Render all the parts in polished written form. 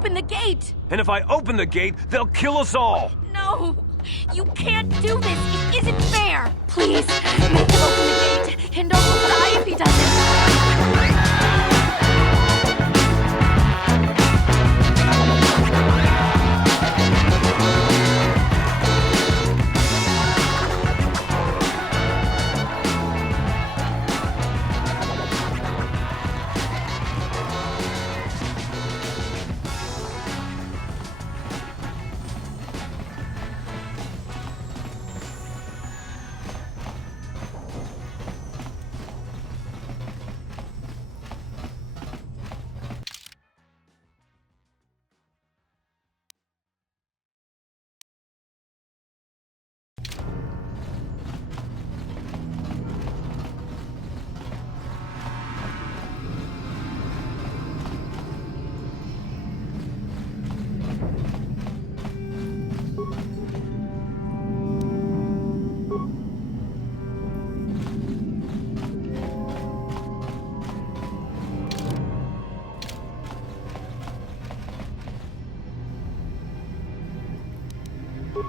open the gate! And if I open the gate, they'll kill us all! No! You can't do this! It isn't fair! Please, make him open the gate, and I'll die if he doesn't!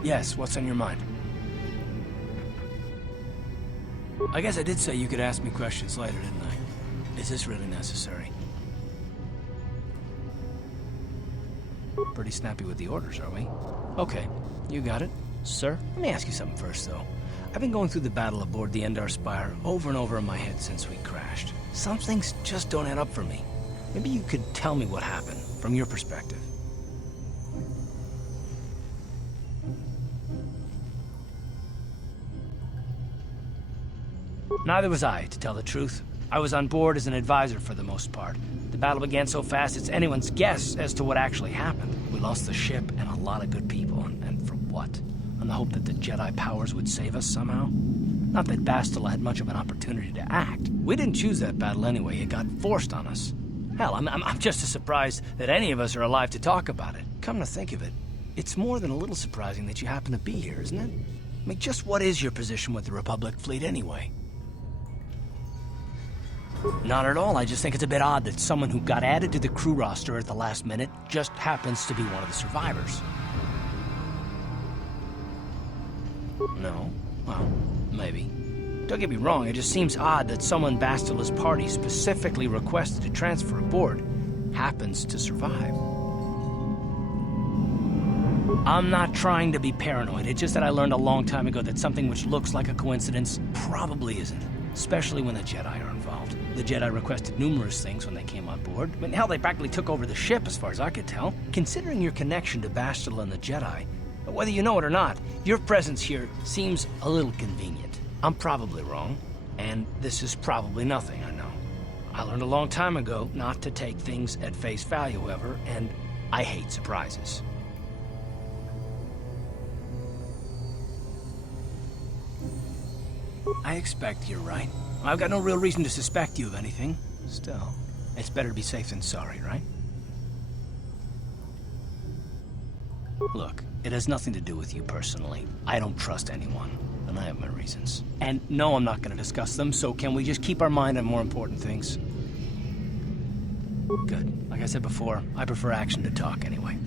Yes, what's on your mind? I guess I did say you could ask me questions later, didn't I? Is this really necessary? Pretty snappy with the orders, are we? Okay, you got it. Sir, let me ask you something first, though. I've been going through the battle aboard the Endar Spire over and over in my head since we crashed. Some things just don't add up for me. Maybe you could tell me what happened, from your perspective. Neither was I, to tell the truth. I was on board as an advisor for the most part. The battle began so fast it's anyone's guess as to what actually happened. We lost the ship and a lot of good people, and for what? On the hope that the Jedi powers would save us somehow? Not that Bastila had much of an opportunity to act. We didn't choose that battle anyway, it got forced on us. Hell, I'm just as surprised that any of us are alive to talk about it. Come to think of it, it's more than a little surprising that you happen to be here, isn't it? I mean, just what is your position with the Republic fleet anyway? Not at all. I just think it's a bit odd that someone who got added to the crew roster at the last minute just happens to be one of the survivors. No? Well, maybe. Don't get me wrong, it just seems odd that someone Bastila's party specifically requested to transfer aboard happens to survive. I'm not trying to be paranoid, it's just that I learned a long time ago that something which looks like a coincidence probably isn't. Especially when the Jedi are involved. The Jedi requested numerous things when they came on board. I mean, hell, they practically took over the ship as far as I could tell. Considering your connection to Bastila and the Jedi, whether you know it or not, your presence here seems a little convenient. I'm probably wrong, and this is probably nothing, I know. I learned a long time ago not to take things at face value ever, and I hate surprises. I expect you're right. I've got no real reason to suspect you of anything. Still, it's better to be safe than sorry, right? Look, it has nothing to do with you personally. I don't trust anyone, and I have my reasons. And no, I'm not going to discuss them, so can we just keep our mind on more important things? Good. Like I said before, I prefer action to talk anyway.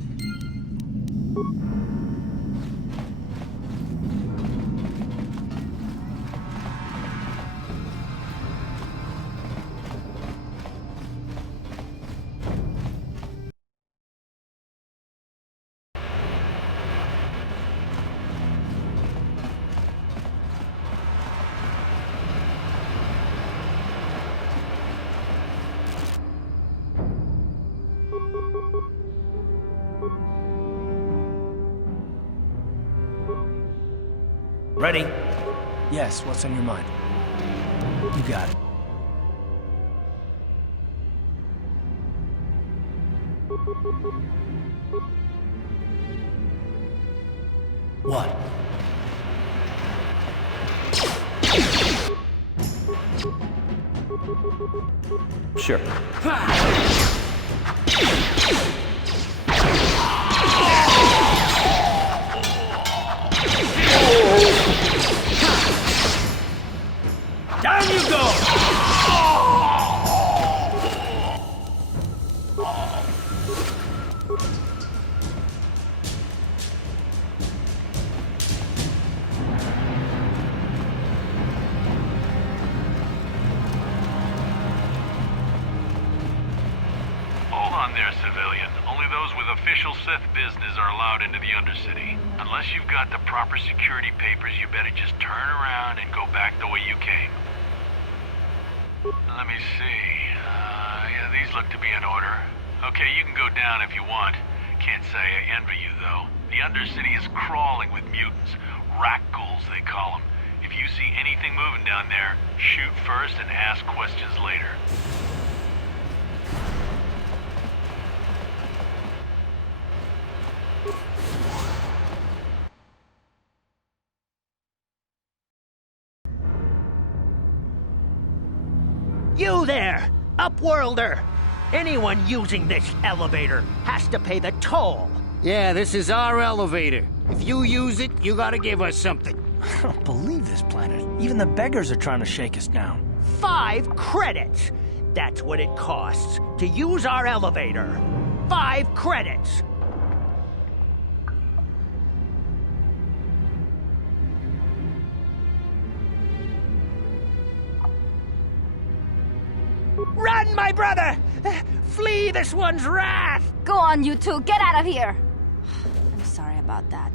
Ready? Yes, what's on your mind? You got it. What? Sure. Down you go! Only those with official Sith business are allowed into the Undercity. Unless you've got the proper security papers, you better just turn around and go back the way you came. Let me see. Yeah, these look to be in order. Okay, you can go down if you want. Can't say I envy you, though. The Undercity is crawling with mutants. Rat ghouls, they call them. If you see anything moving down there, shoot first and ask questions later. You there, Upworlder! Anyone using this elevator has to pay the toll. Yeah, this is our elevator. If you use it, you gotta give us something. I don't believe this planet. Even the beggars are trying to shake us down. 5 credits! That's what it costs to use our elevator. 5 credits! Run, my brother! Flee this one's wrath! Go on, you two. Get out of here. I'm sorry about that.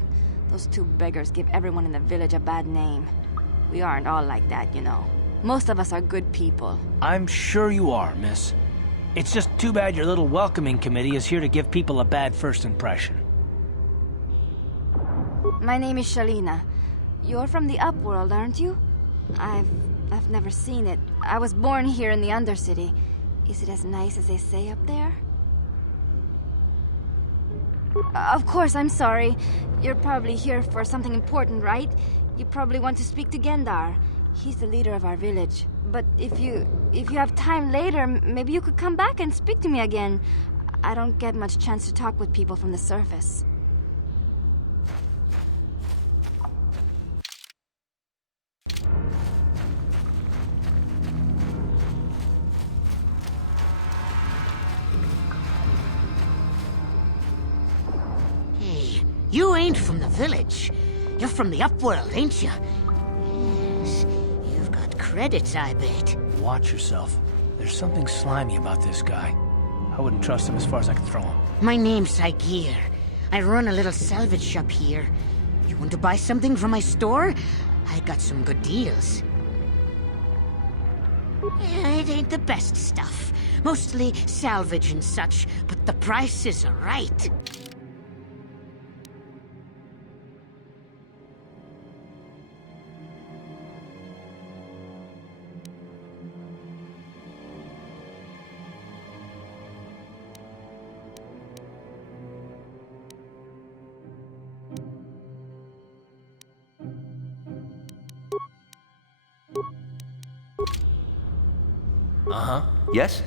Those 2 beggars give everyone in the village a bad name. We aren't all like that, you know. Most of us are good people. I'm sure you are, miss. It's just too bad your little welcoming committee is here to give people a bad first impression. My name is Shalina. You're from the Upworld, aren't you? I've never seen it. I was born here in the Undercity. Is it as nice as they say up there? Of course, I'm sorry. You're probably here for something important, right? You probably want to speak to Gendar. He's the leader of our village. But if you have time later, maybe you could come back and speak to me again. I don't get much chance to talk with people from the surface. Hey, you ain't from the village. You're from the Upworld, ain't you? Yes, you've got credits, I bet. Watch yourself. There's something slimy about this guy. I wouldn't trust him as far as I could throw him. My name's Saigir. I run a little salvage shop here. You want to buy something from my store? I got some good deals. Yeah, it ain't the best stuff. Mostly salvage and such, but the prices are right. Uh-huh. Yes?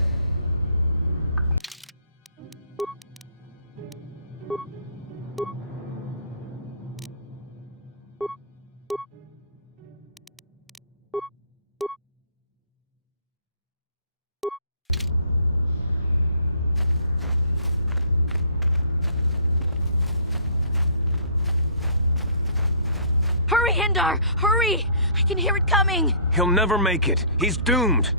Hurry, Hindar! Hurry! I can hear it coming! He'll never make it. He's doomed.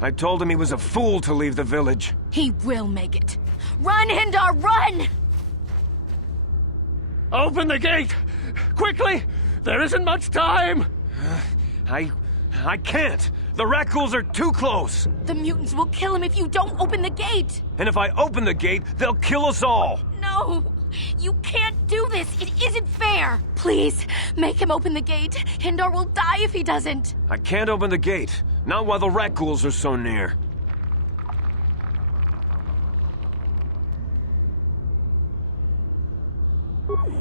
I told him he was a fool to leave the village. He will make it. Run, Hindar, run! Open the gate! Quickly! There isn't much time! I can't. The Rakghouls are too close. The mutants will kill him if you don't open the gate! And if I open the gate, they'll kill us all. No! You can't do this! It isn't fair! Please, make him open the gate. Hindar will die if he doesn't. I can't open the gate. Not while the Rakghouls are so near.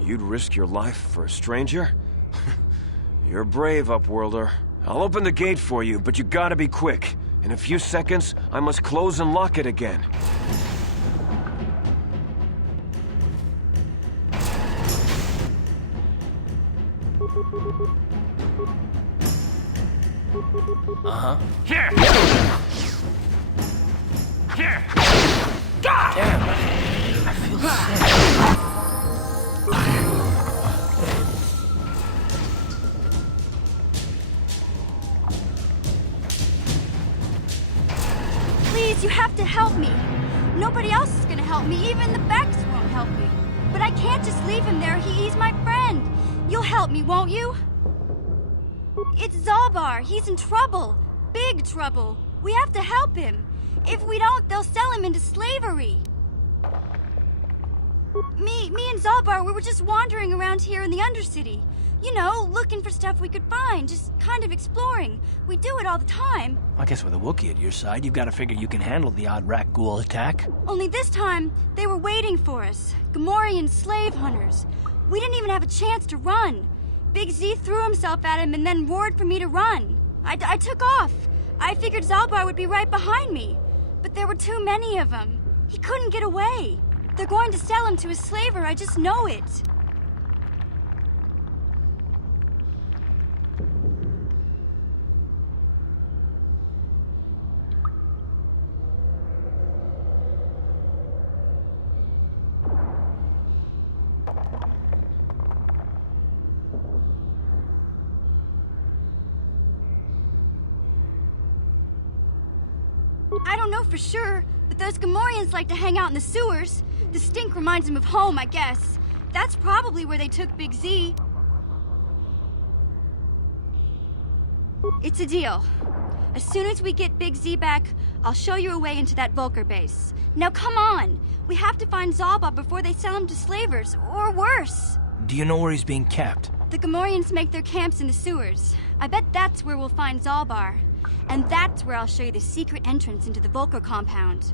You'd risk your life for a stranger? You're brave, Upworlder. I'll open the gate for you, but you gotta be quick. In a few seconds, I must close and lock it again. Uh-huh. Here! Here! God! Damn, I feel sick. Please, you have to help me. Nobody else is gonna help help me. Even the Becks won't help me. But I can't just leave him there. He's my friend. You'll help me, won't you? It's Zalbar. He's in trouble. Big trouble. We have to help him. If we don't, they'll sell him into slavery. Me and Zalbar, we were just wandering around here in the Undercity. You know, looking for stuff we could find, just kind of exploring. We do it all the time. I guess with a Wookiee at your side, you've got to figure you can handle the odd rat ghoul attack. Only this time, they were waiting for us. Gamorrean slave hunters. We didn't even have a chance to run. Big Z threw himself at him and then roared for me to run. I took off. I figured Zalbar would be right behind me. But there were too many of them. He couldn't get away. They're going to sell him to a slaver, I just know it. I don't know for sure, but those Gamorreans like to hang out in the sewers. The stink reminds them of home, I guess. That's probably where they took Big Z. It's a deal. As soon as we get Big Z back, I'll show you a way into that Vulcar base. Now come on! We have to find Zalbar before they sell him to slavers, or worse. Do you know where he's being kept? The Gamorreans make their camps in the sewers. I bet that's where we'll find Zalbar. And that's where I'll show you the secret entrance into the Vulcar compound.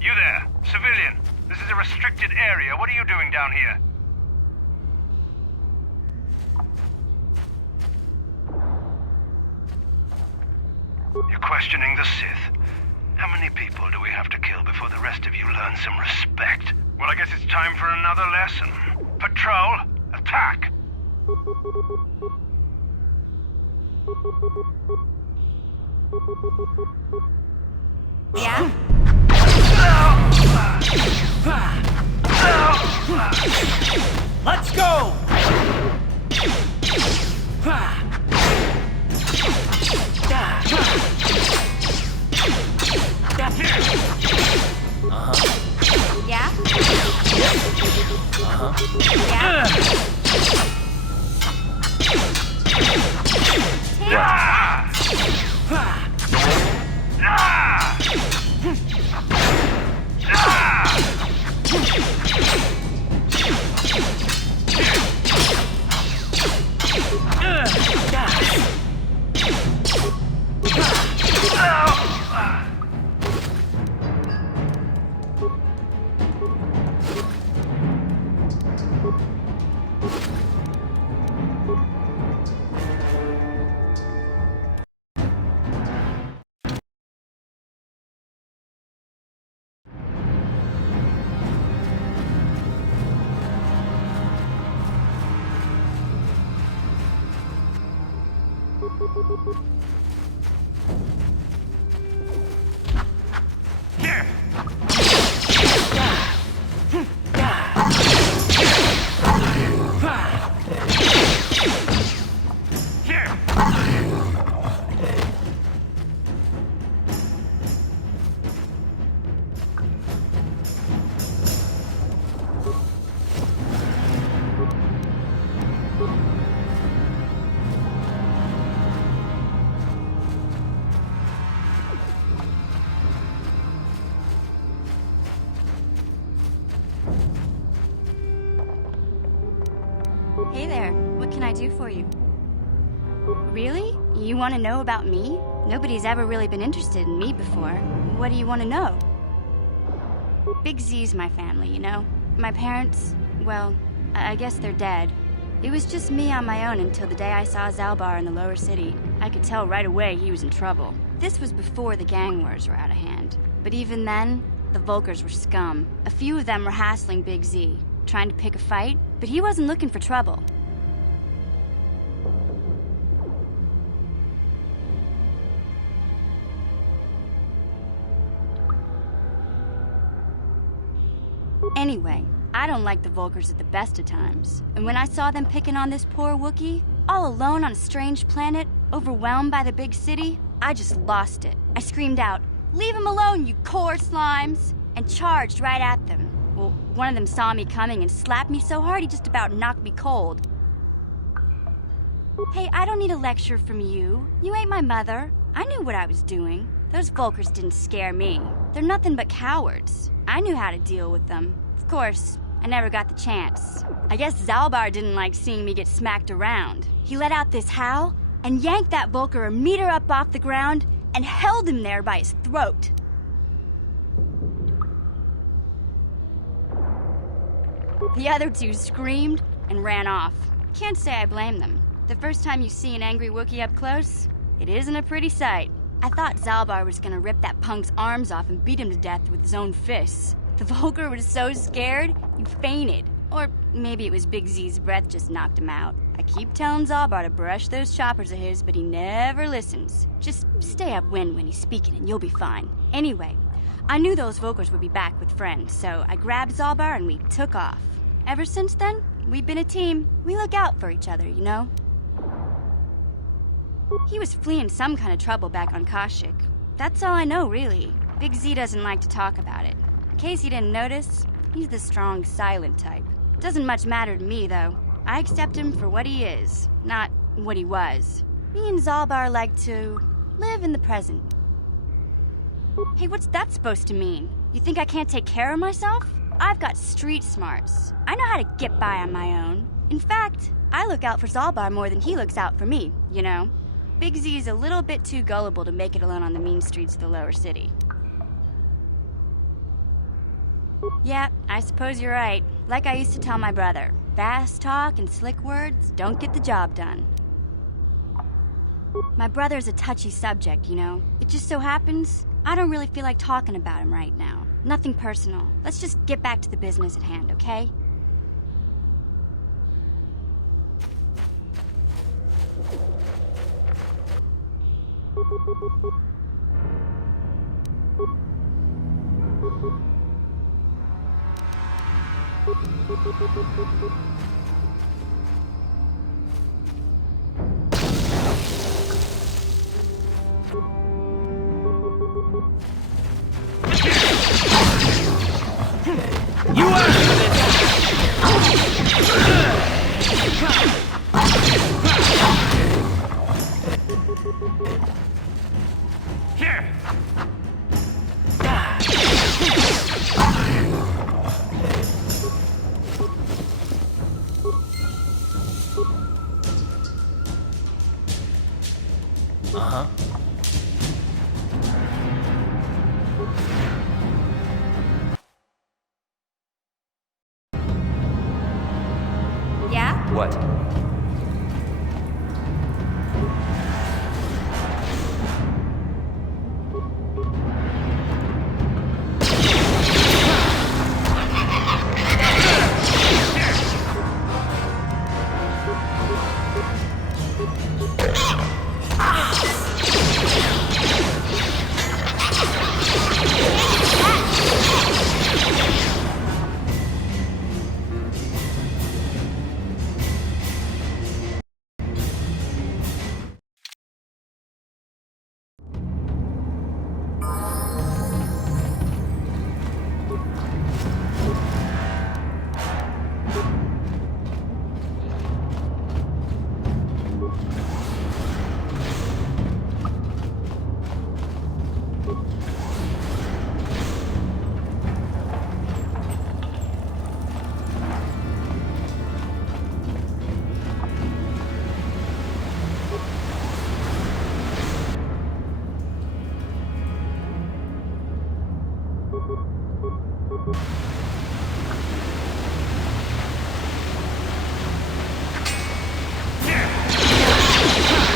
You there, civilian. This is a restricted area. What are you doing down here? You're questioning the Sith. How many people do we have to kill before the rest of you learn some respect? Well, I guess it's time for another lesson. Patrol, attack! Yeah? Let's go! Yeah? Hey there, what can I do for you? Really? You want to know about me? Nobody's ever really been interested in me before. What do you want to know? Big Z's my family, you know? My parents, well, I guess they're dead. It was just me on my own until the day I saw Zalbar in the lower city. I could tell right away he was in trouble. This was before the gang wars were out of hand. But even then, the Vulkars were scum. A few of them were hassling Big Z, trying to pick a fight, but he wasn't looking for trouble. Anyway, I don't like the Vulkars at the best of times. And when I saw them picking on this poor Wookiee, all alone on a strange planet, overwhelmed by the big city, I just lost it. I screamed out, "Leave him alone, you core slimes!" and charged right at them. Well, one of them saw me coming and slapped me so hard he just about knocked me cold. Hey, I don't need a lecture from you. You ain't my mother. I knew what I was doing. Those Vulkars didn't scare me. They're nothing but cowards. I knew how to deal with them. Of course, I never got the chance. I guess Zalbar didn't like seeing me get smacked around. He let out this howl and yanked that Vulkar a meter up off the ground and held him there by his throat. The other two screamed and ran off. Can't say I blame them. The first time you see an angry Wookiee up close, it isn't a pretty sight. I thought Zalbar was gonna rip that punk's arms off and beat him to death with his own fists. The Vulkar was so scared, he fainted. Or maybe it was Big Z's breath just knocked him out. I keep telling Zalbar to brush those choppers of his, but he never listens. Just stay upwind when he's speaking and you'll be fine. Anyway, I knew those Vulkars would be back with friends, so I grabbed Zalbar and we took off. Ever since then, we've been a team. We look out for each other, you know? He was fleeing some kind of trouble back on Kashyyyk. That's all I know, really. Big Z doesn't like to talk about it. In case you didn't notice, he's the strong, silent type. Doesn't much matter to me, though. I accept him for what he is, not what he was. Me and Zalbar like to live in the present. Hey, what's that supposed to mean? You think I can't take care of myself? I've got street smarts. I know how to get by on my own. In fact, I look out for Zalbar more than he looks out for me, you know? Big Z is a little bit too gullible to make it alone on the mean streets of the lower city. Yeah, I suppose you're right. Like I used to tell my brother, fast talk and slick words don't get the job done. My brother's a touchy subject, you know? It just so happens, I don't really feel like talking about him right now. Nothing personal. Let's just get back to the business at hand, okay? You asked for this! Here! Uh-huh. Yeah? What?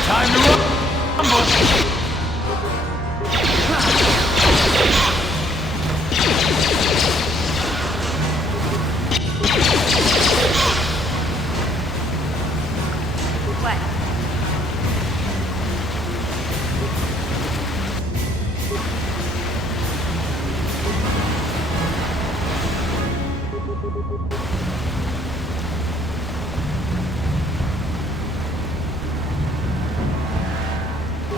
Time to rumble! What?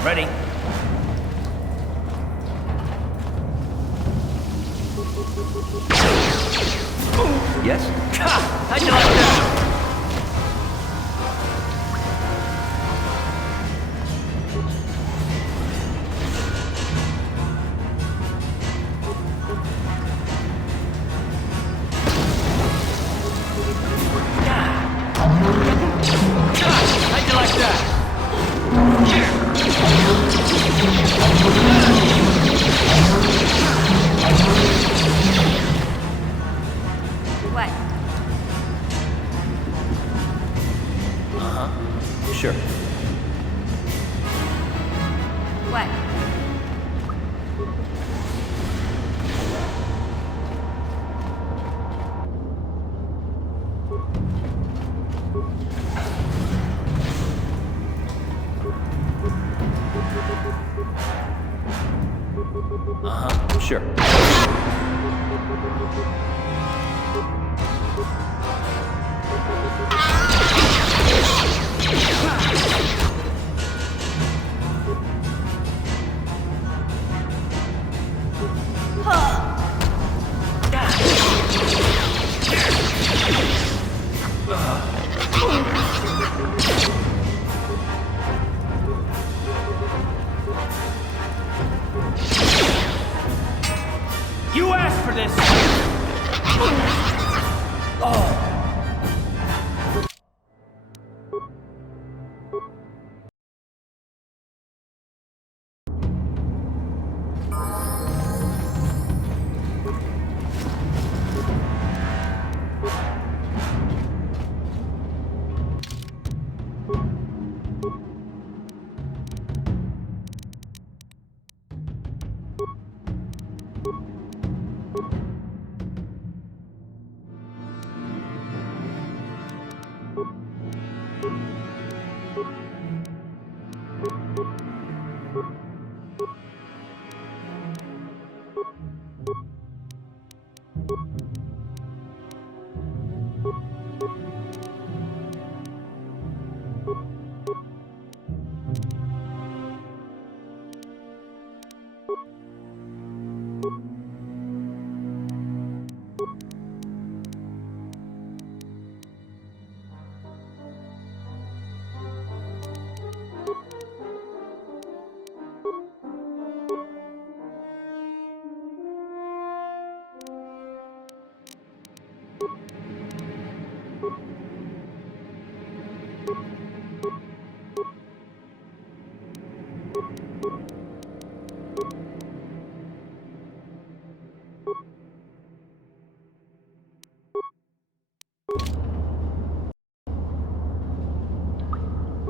Ready? Yes? Ha! How'd you like that? How'd you like that? What? Sure. What? Sure. You asked for this! Oh.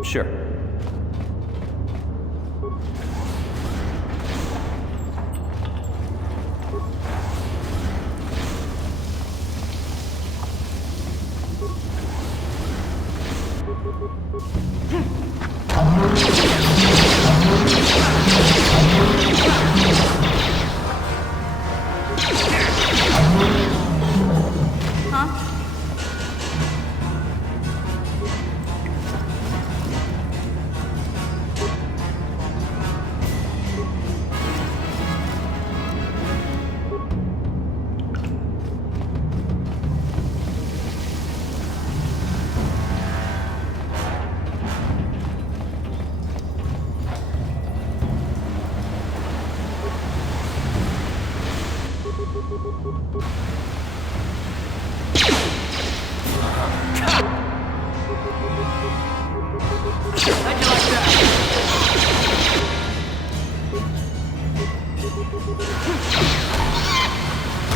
Sure.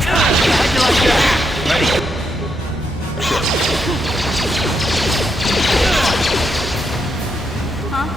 How'd you like Huh?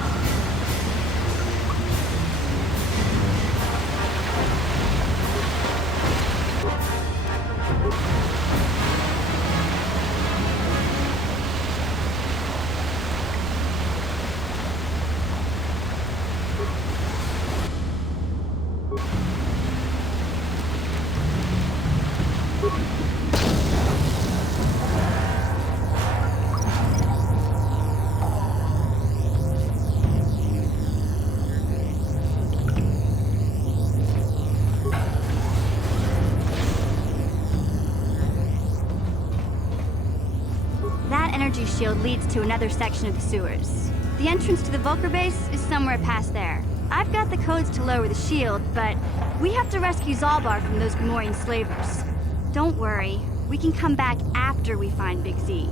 That energy shield leads to another section of the sewers. The entrance to the Vulcar base is somewhere past there. I've got the codes to lower the shield, but we have to rescue Zalbar from those Gamorrean slavers. Don't worry, we can come back after we find Big Z.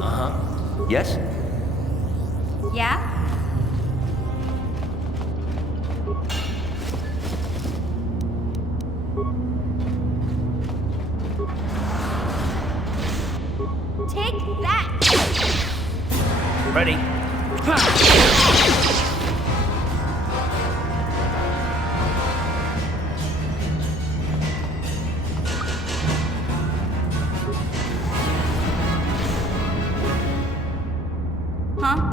Uh-huh. Yes? Yeah? Take that! Ready? Huh?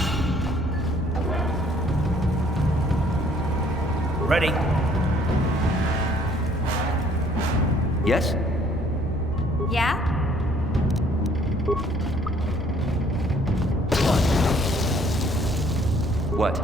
Ready? Yes? Yeah? What?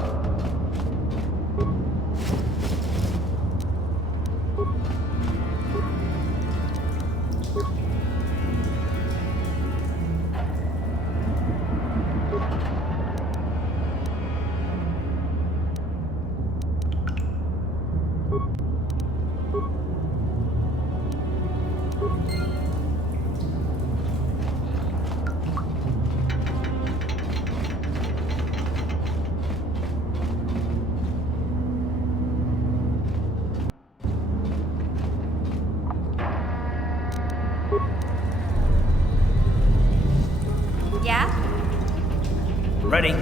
Yeah? Ready?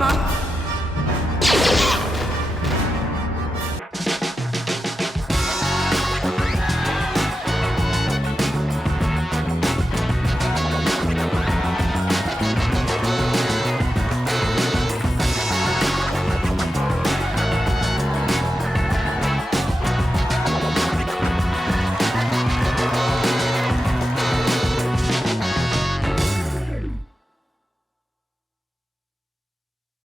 Huh?